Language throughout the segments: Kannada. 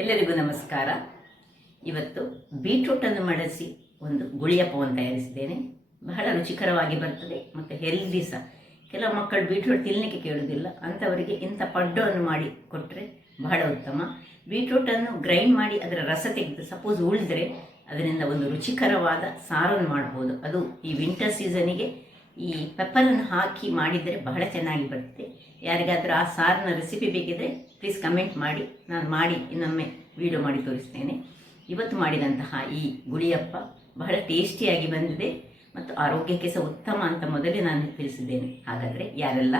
ಎಲ್ಲರಿಗೂ ನಮಸ್ಕಾರ. ಇವತ್ತು ಬೀಟ್ರೂಟನ್ನು ಬಳಸಿ ಒಂದು ಗುಳಿಯಪ್ಪವನ್ನು ತಯಾರಿಸಿದ್ದೇನೆ. ಬಹಳ ರುಚಿಕರವಾಗಿ ಬರ್ತದೆ ಮತ್ತು ಹೆಲ್ದಿ ಸಹ. ಕೆಲವು ಮಕ್ಕಳು ಬೀಟ್ರೂಟ್ ತಿನ್ನಲಿಕ್ಕೆ ಕೇಳುವುದಿಲ್ಲ, ಅಂಥವರಿಗೆ ಇಂಥ ಪಡ್ಡವನ್ನು ಮಾಡಿ ಕೊಟ್ಟರೆ ಬಹಳ ಉತ್ತಮ. ಬೀಟ್ರೂಟನ್ನು ಗ್ರೈಂಡ್ ಮಾಡಿ ಅದರ ರಸ ತೆಗೆದು ಸಪೋಸ್ ಉಳಿದ್ರೆ ಅದರಿಂದ ಒಂದು ರುಚಿಕರವಾದ ಸಾರನ್ನು ಮಾಡ್ಬೋದು. ಅದು ಈ ವಿಂಟರ್ ಸೀಸನಿಗೆ ಈ ಪೆಪ್ಪರನ್ನು ಹಾಕಿ ಮಾಡಿದರೆ ಬಹಳ ಚೆನ್ನಾಗಿ ಬರುತ್ತೆ. ಯಾರಿಗಾದರೂ ಆ ಸಾರಿನ ರೆಸಿಪಿ ಬೇಕಿದ್ರೆ ಪ್ಲೀಸ್ ಕಮೆಂಟ್ ಮಾಡಿ, ನಾನು ಮಾಡಿ ಇನ್ನೊಮ್ಮೆ ವಿಡಿಯೋ ಮಾಡಿ ತೋರಿಸ್ತೇನೆ. ಇವತ್ತು ಮಾಡಿದಂತಹ ಈ ಗುಳಿಯಪ್ಪ ಬಹಳ ಟೇಸ್ಟಿಯಾಗಿ ಬಂದಿದೆ ಮತ್ತು ಆರೋಗ್ಯಕ್ಕೆ ಸಹ ಉತ್ತಮ ಅಂತ ಮೊದಲೇ ನಾನು ತಿಳಿಸಿದ್ದೇನೆ. ಹಾಗಾದರೆ ಯಾರೆಲ್ಲ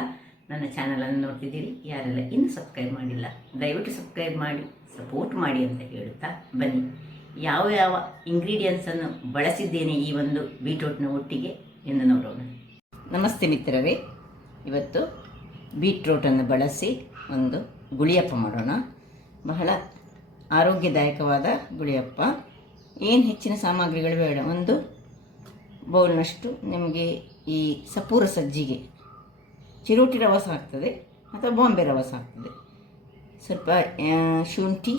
ನನ್ನ ಚಾನಲನ್ನು ನೋಡ್ತಿದ್ದೀರಿ, ಯಾರೆಲ್ಲ ಇನ್ನೂ ಸಬ್ಸ್ಕ್ರೈಬ್ ಮಾಡಿಲ್ಲ, ದಯವಿಟ್ಟು ಸಬ್ಸ್ಕ್ರೈಬ್ ಮಾಡಿ ಸಪೋರ್ಟ್ ಮಾಡಿ ಅಂತ ಹೇಳುತ್ತಾ ಬನ್ನಿ ಯಾವ ಯಾವ ಇಂಗ್ರೀಡಿಯೆಂಟ್ಸನ್ನು ಬಳಸಿದ್ದೇನೆ ಈ ಒಂದು ಬೀಟ್ರೂಟ್ನ ಒಟ್ಟಿಗೆ ಎಂದು ನೋಡೋಣ. ನಮಸ್ತೆ ಮಿತ್ರರೇ, ಇವತ್ತು ಬೀಟ್ರೂಟನ್ನು ಬಳಸಿ ಒಂದು ಗುಳಿಯಪ್ಪ ಮಾಡೋಣ. ಬಹಳ ಆರೋಗ್ಯದಾಯಕವಾದ ಗುಳಿಯಪ್ಪ. ಏನು ಹೆಚ್ಚಿನ ಸಾಮಗ್ರಿಗಳು ಬೇಡ. ಒಂದು ಬೌಲ್ನಷ್ಟು ನಿಮಗೆ ಈ ಸಪೂರ ಸಜ್ಜಿಗೆ, ಚಿರೋಟಿ ರವ ಸಾಕ್ತದೆ ಅಥವಾ ಬಾಂಬೆ ರವ ಸಾಕ್ತದೆ. ಸ್ವಲ್ಪ ಶುಂಠಿ,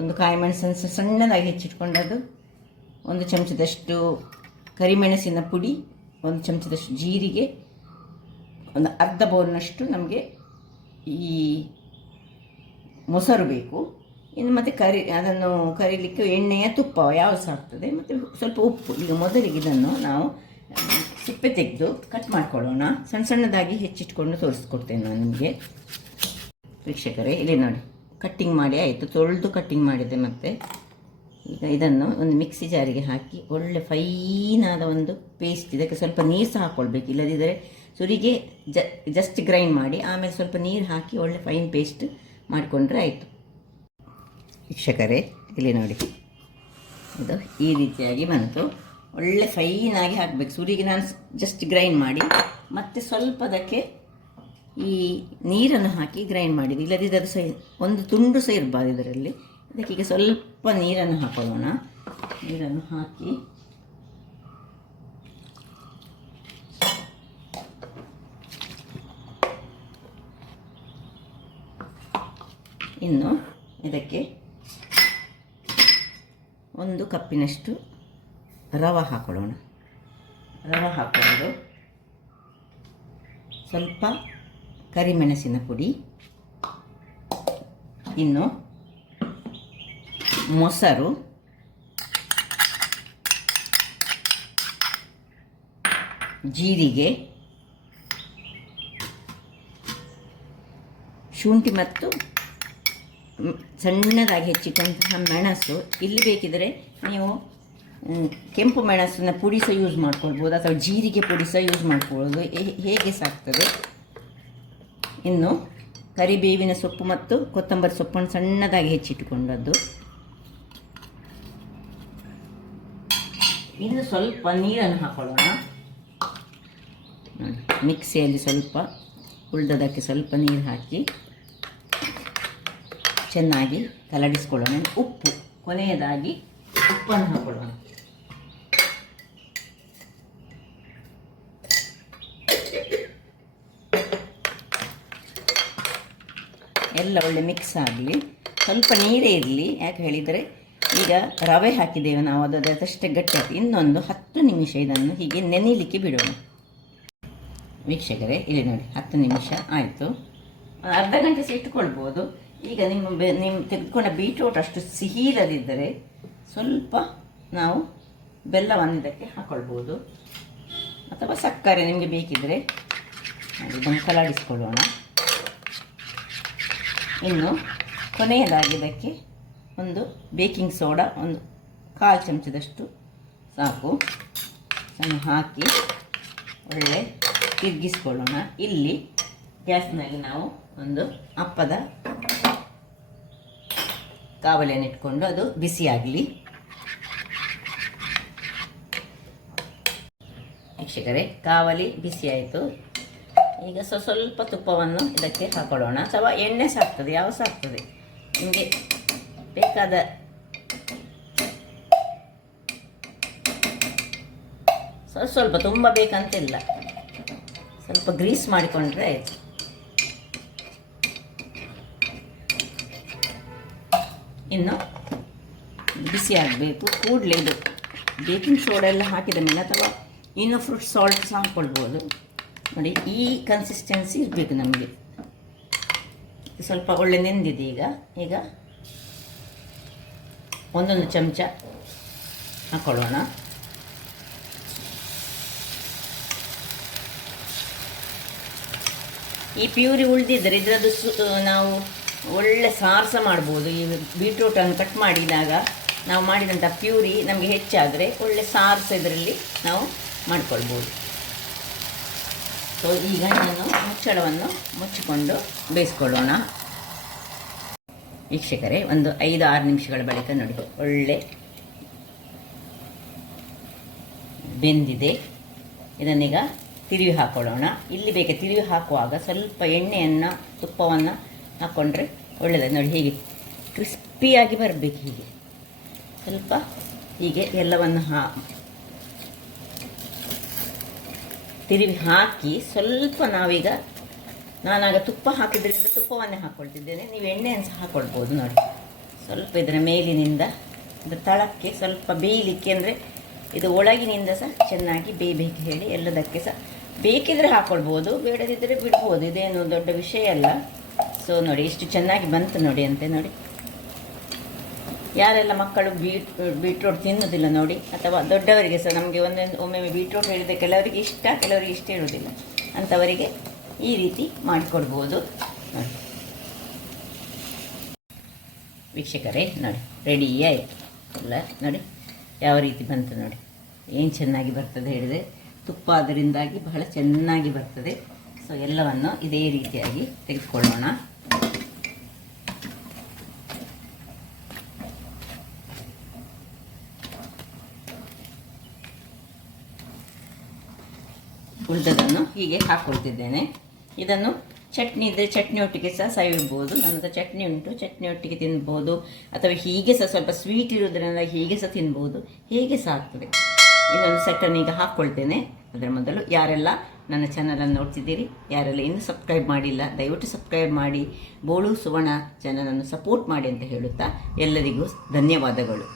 ಒಂದು ಕಾಯಿ ಮೆಣಸನ್ನು ಸಣ್ಣದಾಗಿ ಹೆಚ್ಚಿಟ್ಕೊಂಡದ್ದು, ಒಂದು ಚಮಚದಷ್ಟು ಕರಿಮೆಣಸಿನ ಪುಡಿ, ಒಂದು ಚಮಚದಷ್ಟು ಜೀರಿಗೆ, ಒಂದು ಅರ್ಧ ಬೌಲ್ನಷ್ಟು ನಮಗೆ ಈ ಮೊಸರು ಬೇಕು. ಇನ್ನು ಮತ್ತು ಅದನ್ನು ಕರಿಲಿಕ್ಕೆ ಎಣ್ಣೆಯ ತುಪ್ಪ ಯಾವುದು ಸಾಕ್ತದೆ, ಮತ್ತು ಸ್ವಲ್ಪ ಉಪ್ಪು. ಈಗ ಮೊದಲಿಗೆ ಇದನ್ನು ನಾವು ಸಿಪ್ಪೆ ತೆಗೆದು ಕಟ್ ಮಾಡ್ಕೊಳ್ಳೋಣ. ಸಣ್ಣ ಸಣ್ಣದಾಗಿ ಹೆಚ್ಚಿಟ್ಕೊಂಡು ತೋರಿಸ್ಕೊಡ್ತೇನೆ ನಾನು ನಿಮಗೆ. ವೀಕ್ಷಕರೇ, ಇಲ್ಲಿ ನೋಡಿ, ಕಟ್ಟಿಂಗ್ ಮಾಡಿ ಆಯಿತು, ತೊಳೆದು ಕಟ್ಟಿಂಗ್ ಮಾಡಿದೆ. ಮತ್ತು ಈಗ ಇದನ್ನು ಒಂದು ಮಿಕ್ಸಿ ಜಾರಿಗೆ ಹಾಕಿ ಒಳ್ಳೆ ಫೈನಾದ ಒಂದು ಪೇಸ್ಟ್, ಇದಕ್ಕೆ ಸ್ವಲ್ಪ ನೀರು ಸಹ ಹಾಕ್ಕೊಳ್ಬೇಕು, ಇಲ್ಲದಿದ್ದರೆ ಸುರಿಗೆ ಜಸ್ಟ್ ಗ್ರೈಂಡ್ ಮಾಡಿ ಆಮೇಲೆ ಸ್ವಲ್ಪ ನೀರು ಹಾಕಿ ಒಳ್ಳೆ ಫೈನ್ ಪೇಸ್ಟ್ ಮಾಡಿಕೊಂಡ್ರೆ ಆಯಿತು. ವೀಕ್ಷಕರೇ, ಇಲ್ಲಿ ನೋಡಿ, ಇದು ಈ ರೀತಿಯಾಗಿ ಬಂತು. ಒಳ್ಳೆ ಫೈನಾಗಿ ಹಾಕಬೇಕು ಸುರಿಗೆ. ನಾನು ಜಸ್ಟ್ ಗ್ರೈಂಡ್ ಮಾಡಿ ಮತ್ತು ಸ್ವಲ್ಪ ಅದಕ್ಕೆ ಈ ನೀರನ್ನು ಹಾಕಿ ಗ್ರೈಂಡ್ ಮಾಡಿದ್ದು, ಇಲ್ಲದಿದ್ದರೆ ಅದು ಸಹ ಒಂದು ತುಂಡು ಸಹ ಇರಬಾರ್ದು ಇದರಲ್ಲಿ. ಇದಕ್ಕೀಗ ಸ್ವಲ್ಪ ನೀರನ್ನು ಹಾಕೊಳ್ಳೋಣ. ನೀರನ್ನು ಹಾಕಿ ಇನ್ನು ಇದಕ್ಕೆ ಒಂದು ಕಪ್ಪಿನಷ್ಟು ರವೆ ಹಾಕೊಳ್ಳೋಣ. ರವೆ ಹಾಕೊಂಡು ಸ್ವಲ್ಪ ಕರಿಮೆಣಸಿನ ಪುಡಿ, ಇನ್ನು ಮೊಸರು, ಜೀರಿಗೆ, ಶುಂಠಿ ಮತ್ತು ಸಣ್ಣದಾಗಿ ಹೆಚ್ಚಿಟ್ಟಂತಹ ಮೆಣಸು. ಇಲ್ಲಿ ಬೇಕಿದ್ದರೆ ನೀವು ಕೆಂಪು ಮೆಣಸನ್ನ ಪುಡಿ ಸಹ ಯೂಸ್ ಮಾಡ್ಕೊಳ್ಬೋದು, ಅಥವಾ ಜೀರಿಗೆ ಪುಡಿ ಸಹ ಯೂಸ್ ಮಾಡ್ಕೊಳ್ಬೋದು, ಹೇಗೆ ಸಾಕ್ತದೆ. ಇನ್ನು ಕರಿಬೇವಿನ ಸೊಪ್ಪು ಮತ್ತು ಕೊತ್ತಂಬರಿ ಸೊಪ್ಪನ್ನು ಸಣ್ಣದಾಗಿ ಹೆಚ್ಚಿಟ್ಟುಕೊಂಡದ್ದು. ಇನ್ನು ಸ್ವಲ್ಪ ನೀರನ್ನು ಹಾಕೊಳ್ಳೋಣ. ಮಿಕ್ಸಿಯಲ್ಲಿ ಸ್ವಲ್ಪ ಉಳಿದದಕ್ಕೆ ಸ್ವಲ್ಪ ನೀರು ಹಾಕಿ ಚೆನ್ನಾಗಿ ಕಲಡಿಸ್ಕೊಳ್ಳೋಣ. ಉಪ್ಪು, ಕೊನೆಯದಾಗಿ ಉಪ್ಪನ್ನು ಹಾಕೊಳ್ಳೋಣ. ಎಲ್ಲ ಒಳ್ಳೆ ಮಿಕ್ಸ್ ಆಗಲಿ. ಸ್ವಲ್ಪ ನೀರೇ ಇರಲಿ, ಯಾಕೆ ಹೇಳಿದರೆ ಈಗ ರವೆ ಹಾಕಿದ್ದೇವೆ ನಾವು, ಅದಷ್ಟೇ ಗಟ್ಟಿ ಹಾಕಿ ಇನ್ನೊಂದು 10 ನಿಮಿಷ ಇದನ್ನು ಹೀಗೆ ನೆನೆಯಲಿಕ್ಕೆ ಬಿಡೋಣ. ವೀಕ್ಷಕರೇ, ಇಲ್ಲಿ ನೋಡಿ, 10 ನಿಮಿಷ ಆಯಿತು. ಅರ್ಧ ಗಂಟೆ ಸಹ ಇಟ್ಟುಕೊಳ್ಬೋದು. ಈಗ ನಿಮ್ಮ ತೆಗೆದುಕೊಂಡ ಬೀಟ್ರೂಟ್ ಅಷ್ಟು ಸಿಹಿ ಇಲ್ಲದಿದ್ದರೆ ಸ್ವಲ್ಪ ನಾವು ಬೆಲ್ಲವನ್ನು ಇದಕ್ಕೆ ಹಾಕ್ಕೊಳ್ಬೋದು, ಅಥವಾ ಸಕ್ಕರೆ ನಿಮಗೆ ಬೇಕಿದ್ದರೆ. ಇದನ್ನು ಕಲಾಡಿಸ್ಕೊಳ್ಳೋಣ. ಇನ್ನು ಕೊನೆಯದಾಗಿ ಇದಕ್ಕೆ ಒಂದು ಬೇಕಿಂಗ್ ಸೋಡಾ, ಒಂದು 1/4 ಚಮಚದಷ್ಟು ಸಾಕು, ಅದನ್ನು ಹಾಕಿ ಒಳ್ಳೆ ತಿರುಗಿಸ್ಕೊಳ್ಳೋಣ. ಇಲ್ಲಿ ಗ್ಯಾಸ್ನಲ್ಲಿ ನಾವು ಒಂದು ಅಪ್ಪದ ಕಾವಲಿಯನ್ನು ಇಟ್ಕೊಂಡು ಅದು ಬಿಸಿಯಾಗಲಿ. ವೀಕ್ಷಕರೇ, ಕಾವಲಿ ಬಿಸಿಯಾಯಿತು. ಈಗ ಸ್ವಲ್ಪ ತುಪ್ಪವನ್ನು ಇದಕ್ಕೆ ಹಾಕೊಳ್ಳೋಣ, ಅಥವಾ ಎಣ್ಣೆ ಸಾಕ್ತದೆ, ಯಾವ ಸಾಕ್ತದೆ ನಿಮಗೆ ಬೇಕಾದ. ಸ್ವಲ್ಪ ತುಂಬ ಬೇಕಂತಿಲ್ಲ, ಸ್ವಲ್ಪ ಗ್ರೀಸ್ ಮಾಡಿಕೊಂಡ್ರೆ ಆಯಿತು. ಇನ್ನು ಬಿಸಿ ಆಗಬೇಕು. ಕೂಡಲೇ ಇದು ಬೇಕಿಂಗ್ ಸೋಡಾ ಎಲ್ಲ ಹಾಕಿದ ಮೇಲೆ ಅಥವಾ ಇನ್ನೂ ಫ್ರೂಟ್ ಸಾಲ್ಟ್ ಸಹ ಹಾಕ್ಕೊಳ್ಬೋದು. ನೋಡಿ ಈ ಕನ್ಸಿಸ್ಟೆನ್ಸಿ ಇರಬೇಕು ನಮಗೆ. ಸ್ವಲ್ಪ ಒಳ್ಳೆ ನೆಂದಿದೆ. ಈಗ ಒಂದೊಂದು ಚಮಚ ಹಾಕ್ಕೊಳ್ಳೋಣ. ಈ ಪ್ಯೂರಿ ಉಳಿದಿದ್ದರೆ ಇದರದ್ದು ನಾವು ಒಳ್ಳೆ ಸಾರು ಸಹ ಮಾಡ್ಬೋದು. ಈ ಬೀಟ್ರೂಟನ್ನು ಕಟ್ ಮಾಡಿದಾಗ ನಾವು ಮಾಡಿದಂಥ ಪ್ಯೂರಿ ನಮಗೆ ಹೆಚ್ಚಾದರೆ ಒಳ್ಳೆ ಸಾರು ಸಹ ಇದರಲ್ಲಿ ನಾವು ಮಾಡಿಕೊಳ್ಬೋದು. ಸೊ ಈಗ ನಾನು ಮುಚ್ಚಳವನ್ನು ಮುಚ್ಚಿಕೊಂಡು ಬೇಯಿಸ್ಕೊಳ್ಳೋಣ. ವೀಕ್ಷಕರೇ, ಒಂದು 5-6 ನಿಮಿಷಗಳ ಬಳಿಕ ನೋಡಿ ಒಳ್ಳೆ ಬೆಂದಿದೆ. ಇದನ್ನೀಗ ತಿರುವಿ ಹಾಕ್ಕೊಳ್ಳೋಣ. ಇಲ್ಲಿ ಬೇಕೆ ತಿರುವಿ ಹಾಕುವಾಗ ಸ್ವಲ್ಪ ಎಣ್ಣೆಯನ್ನು ತುಪ್ಪವನ್ನು ಹಾಕ್ಕೊಂಡ್ರೆ ಒಳ್ಳೆಯದು. ನೋಡಿ ಹೀಗೆ ಕ್ರಿಸ್ಪಿಯಾಗಿ ಬರಬೇಕು. ಹೀಗೆ ಸ್ವಲ್ಪ ಹೀಗೆ ಎಲ್ಲವನ್ನು ತಿರುವಿ ಹಾಕಿ ಸ್ವಲ್ಪ ನಾವೀಗ ನಾನಾಗ ತುಪ್ಪ ಹಾಕಿದ್ರಿಂದ ತುಪ್ಪವನ್ನೇ ಹಾಕ್ಕೊಳ್ತಿದ್ದೇನೆ. ನೀವು ಎಣ್ಣೆಯನ್ನು ಸಹ ಹಾಕ್ಕೊಳ್ಬೋದು. ನೋಡಿ ಸ್ವಲ್ಪ ಇದರ ಮೇಲಿನಿಂದ ಇದರ ತಳಕ್ಕೆ ಸ್ವಲ್ಪ ಬೇಯಲಿಕ್ಕೆ, ಅಂದರೆ ಇದು ಒಳಗಿನಿಂದ ಸಹ ಚೆನ್ನಾಗಿ ಬೇಯಬೇಕು ಹೇಳಿ ಎಲ್ಲದಕ್ಕೆ ಸಹ ಬೇಕಿದ್ರೆ ಹಾಕ್ಕೊಳ್ಬೋದು, ಬೇಡದಿದ್ದರೆ ಬಿಡ್ಬೋದು. ಇದೇನು ದೊಡ್ಡ ವಿಷಯ ಅಲ್ಲ. ಸೊ ನೋಡಿ ಎಷ್ಟು ಚೆನ್ನಾಗಿ ಬಂತು ನೋಡಿ ಅಂತೆ. ನೋಡಿ ಯಾರೆಲ್ಲ ಮಕ್ಕಳು ಬೀಟ್ರೋಟ್ ತಿನ್ನೋದಿಲ್ಲ ನೋಡಿ, ಅಥವಾ ದೊಡ್ಡವರಿಗೆ ಸಹ ನಮಗೆ ಒಮ್ಮೆ ಬೀಟ್ರೋಟ್ ಹೇಳಿದರೆ ಕೆಲವರಿಗೆ ಇಷ್ಟ, ಕೆಲವರಿಗೆ ಇಷ್ಟ ಇರೋದಿಲ್ಲ, ಅಂಥವರಿಗೆ ಈ ರೀತಿ ಮಾಡಿಕೊಡ್ಬೋದು. ನೋಡಿ ವೀಕ್ಷಕರೇ, ನೋಡಿ ರೆಡಿ ಆಯಿತು ಎಲ್ಲ. ನೋಡಿ ಯಾವ ರೀತಿ ಬಂತು ನೋಡಿ, ಏನು ಚೆನ್ನಾಗಿ ಬರ್ತದೆ ಹೇಳಿದರೆ ತುಪ್ಪ ಅದರಿಂದಾಗಿ ಬಹಳ ಚೆನ್ನಾಗಿ ಬರ್ತದೆ. ಸೊ ಎಲ್ಲವನ್ನು ಇದೇ ರೀತಿಯಾಗಿ ತೆಗೆದುಕೊಳ್ಳೋಣ. ಉಳಿದದನ್ನು ಹೀಗೆ ಹಾಕ್ಕೊಳ್ತಿದ್ದೇನೆ. ಇದನ್ನು ಚಟ್ನಿ ಇದ್ದರೆ ಚಟ್ನಿ ಒಟ್ಟಿಗೆ ಸಹ ಸವಿರ್ಬೋದು. ನನ್ನ ಹತ್ರ ಚಟ್ನಿ ಉಂಟು, ಚಟ್ನಿ ಒಟ್ಟಿಗೆ ತಿನ್ಬೋದು, ಅಥವಾ ಹೀಗೆ ಸಹ ಸ್ವಲ್ಪ ಸ್ವೀಟ್ ಇರೋದ್ರಿಂದ ಹೀಗೆ ಸಹ ತಿನ್ಬೋದು, ಹೇಗೆ ಸಹ ಆಗ್ತದೆ. ಇನ್ನೊಂದು ಸೆಟ್ಟನ್ನು ಈಗ ಹಾಕ್ಕೊಳ್ತೇನೆ. ಅದರ ಮೊದಲು ಯಾರೆಲ್ಲ ನನ್ನ ಚಾನಲನ್ನು ನೋಡ್ತಿದ್ದೀರಿ, ಯಾರೆಲ್ಲ ಇನ್ನೂ ಸಬ್ಸ್ಕ್ರೈಬ್ ಮಾಡಿಲ್ಲ, ದಯವಿಟ್ಟು ಸಬ್ಸ್ಕ್ರೈಬ್ ಮಾಡಿ ಬೋಳು ಸುವರ್ಣ ಚಾನಲನ್ನು ಸಪೋರ್ಟ್ ಮಾಡಿ ಅಂತ ಹೇಳುತ್ತಾ ಎಲ್ಲರಿಗೂ ಧನ್ಯವಾದಗಳು.